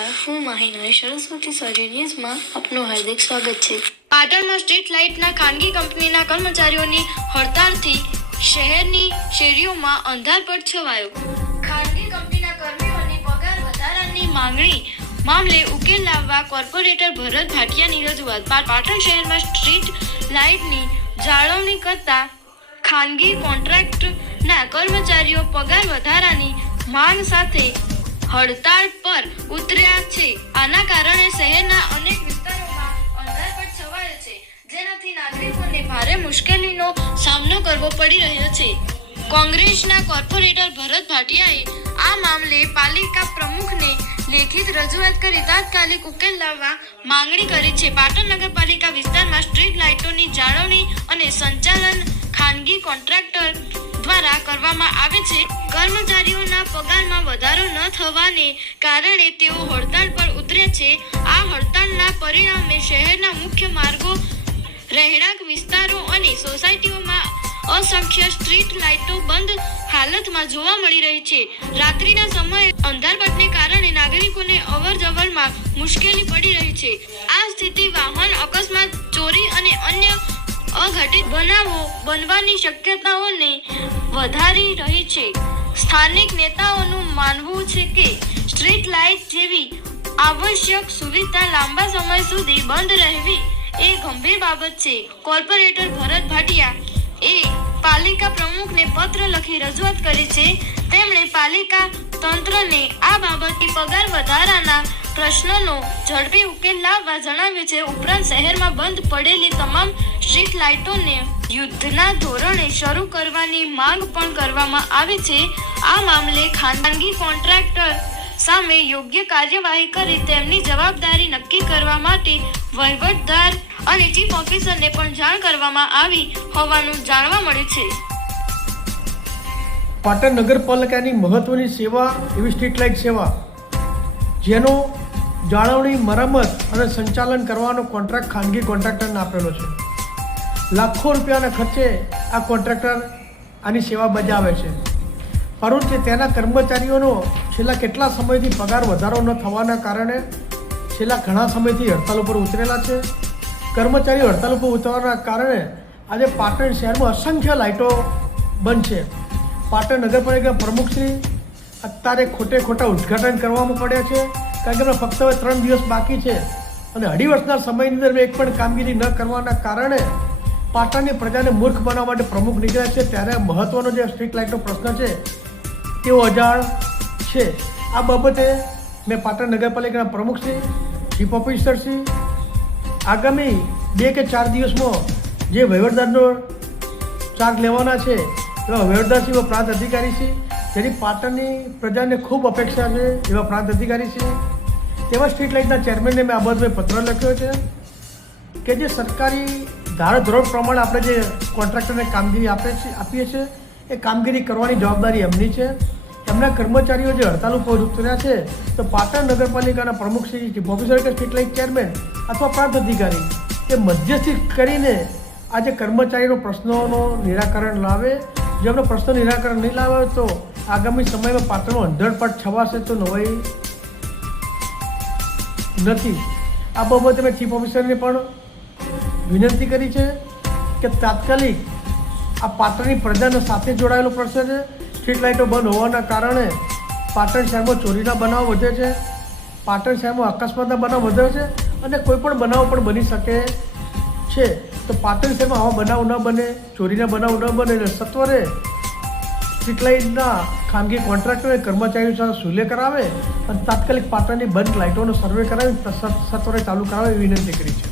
નમસ્કાર, હું માહિના સરસ્વતી સર્જી ન્યૂઝમાં આપનું હાર્દિક સ્વાગત છે। પાટણમાં સ્ટ્રીટ લાઇટના ખાનગી કંપનીના કર્મચારીઓની હડતાળથી શહેરની શેરીઓમાં અંધારપટ છવાયો। ખાનગી કંપનીના કર્મીઓની પગાર વધારાની માંગણી મામલે ઉકેલ લાવવા કોર્પોરેટર ભરત ભાટિયાની રજૂઆત। પાટણ શહેરમાં સ્ટ્રીટ લાઇટની જાળવણી કરતા ખાનગી કોન્ટ્રાક્ટના કર્મચારીઓ પગાર વધારાની માંગ સાથે હડતાળ પર ઉતર્યા છે। આના કારણે શહેરના અનેક વિસ્તારોમાં અંધારપટ છવાયો છે, જેનાથી નાગરિકોને ભારે મુશ્કેલીનો સામનો કરવો પડી રહ્યો છે। કોંગ્રેસના કોર્પોરેટર ભરત ભાટિયાએ આ મામલે પાલિકા પ્રમુખને લેખિત રજૂઆત કરી તાત્કાલિક ઉકેલ લાવવા માંગણી કરી છે। પાટણ નગરપાલિકા વિસ્તારમાં સ્ટ્રીટ લાઇટોની જાળવણી અને સંચાલન ખાનગી કોન્ટ્રાક્ટર દ્વારા કરવામાં આવે છે। કર્મચારીઓના પગારમાં વધારો ન થવાને કારણે તેઓ હડતાળ પર ઉતર્યા છે। આ હડતાળના પરિણામે શહેરના મુખ્ય માર્ગો, રહેણાંક વિસ્તારો અને સોસાયટીઓમાં અસંખ્ય સ્ટ્રીટ લાઇટો બંધ હાલતમાં જોવા મળી રહી છે। રાત્રિના સમયે અંધારપટને કારણે નાગરિકોને અવરજવરમાં મુશ્કેલી પડી રહી છે। આ સ્થિતિ વાહન અકસ્માત, ચોરી અને અન્ય અઘટિત બનાવો બનવાની શક્યતાઓને વધારી રહી છે। સ્થાનિક નેતાઓનું માનવું છે કે સ્ટ્રીટ લાઇટ જેવી આવશ્યક સુવિધા લાંબા સમય સુધી બંધ રહેવી એ ગંભીર બાબત છે। કોર્પોરેટર ભરત ભાટિયા એ પાલિકા પ્રમુખને પત્ર લખી રજૂઆત કરી છે। તેમણે પાલિકા તંત્રને આ બાબતની પગાર વધારાના પ્રશ્નનો ઝડપી ઉકેલ લાવવા જણાવ્યું છે। ઉપરાંત શહેરમાં બંધ પડેલી તમામ સ્ટ્રીટ લાઇટોને યુદ્ધના ધોરણે શરૂ કરવાની માંગ પણ કરવામાં આવી છે। આ મામલે ખાનગી કોન્ટ્રાક્ટર સામે યોગ્ય કાર્યવાહી કરી તેમની જવાબદારી નક્કી કરવા માટે વહીવટદાર અને ચીફ ઓફિસરને પણ જાણ કરવામાં આવી હોવાનું જાણવા મળ્યું છે। પાટણ નગરપાલિકાની મહત્વની સેવા એવી સ્ટ્રીટ લાઇટ સેવા, જેનો જાળવણી, મરમ્મત અને સંચાલન કરવાનો કોન્ટ્રાક્ટ ખાનગી કોન્ટ્રાક્ટરને આપેલો છે। લાખો રૂપિયાના ખર્ચે આ કોન્ટ્રાક્ટર આની સેવા બજાવે છે, પરંતુ તેના કર્મચારીઓનો છેલ્લા કેટલા સમયથી પગાર વધારો ન થવાના કારણે છેલ્લા ઘણા સમયથી હડતાલ ઉપર ઉતરેલા છે। કર્મચારીઓ હડતાલ ઉપર ઉતરવાના કારણે આજે પાટણ શહેરમાં અસંખ્ય લાઇટો બંધ છે। પાટણ નગરપાલિકા પ્રમુખશ્રી અત્યારે ખોટા ઉદ્ઘાટન કરવામાં પડ્યા છે, કારણ કે ફક્ત હવે 3 દિવસ બાકી છે અને અઢી વર્ષના સમયની અંદર એક પણ કામગીરી ન કરવાના કારણે પાટણની પ્રજાને મૂર્ખ બનાવવા માટે પ્રમુખ નીકળ્યા છે। ત્યારે મહત્વનો જે સ્ટ્રીટ લાઇટનો પ્રશ્ન છે તેઓ અજાણ છે। આ બાબતે મેં પાટણ નગરપાલિકાના પ્રમુખશ્રી, ચીફ ઓફિસરશ્રી આગામી 2 કે 4 દિવસમાં જે વહીવટદારનો ચાર્જ લેવાના છે એવા વહીવટદારશ્રી, પ્રાંત અધિકારીશ્રી, જેની પાટણની પ્રજાને ખૂબ અપેક્ષા છે એવા પ્રાંત અધિકારીશ્રી, તેવા સ્ટ્રીટ લાઇટના ચેરમેનને મેં આ બાબતે પત્ર લખ્યો છે કે જે સરકારી ધારાધોરણ પ્રમાણે આપણે જે કોન્ટ્રાક્ટરને કામગીરી આપીએ છીએ એ કામગીરી કરવાની જવાબદારી એમની છે। એમના કર્મચારીઓ જે હડતાલ ઉપર ઉતર્યા છે તો પાટણ નગરપાલિકાના પ્રમુખશ્રી, ચીફ ઓફિસર કે સ્ટ્રીટ લાઇટ ચેરમેન અથવા પ્રાંત અધિકારી એ મધ્યસ્થી કરીને આ જે કર્મચારીનો પ્રશ્નોનો નિરાકરણ લાવે। જો એમનો પ્રશ્નો નિરાકરણ નહીં લાવે તો આગામી સમયમાં પાટણનો અંધારપટ છવાશે તો નવાઈ નથી। આ બાબતે મેં ચીફ ઓફિસરને પણ વિનંતી કરી છે કે તાત્કાલિક આ પાટણની પ્રજાના સાથે જોડાયેલો પ્રશ્ન છે। સ્ટ્રીટ લાઇટો બંધ હોવાના કારણે પાટણ શહેરમાં ચોરીના બનાવ વધે છે, પાટણ શહેરમાં અકસ્માતના બનાવ વધે છે અને કોઈ પણ બનાવ પણ બની શકે છે। તો પાટણ શહેરમાં આવા બનાવ ન બને, ચોરીના બનાવ ન બને એટલે સત્વરે સ્ટ્રીટ લાઇટના ખાનગી કોન્ટ્રાક્ટરો કર્મચારીઓ સાથે સુલે કરાવે અને તાત્કાલિક પાટણની બંધ લાઇટોનો સર્વે કરાવી સત્વરે ચાલુ કરાવે એવી વિનંતી કરી છે।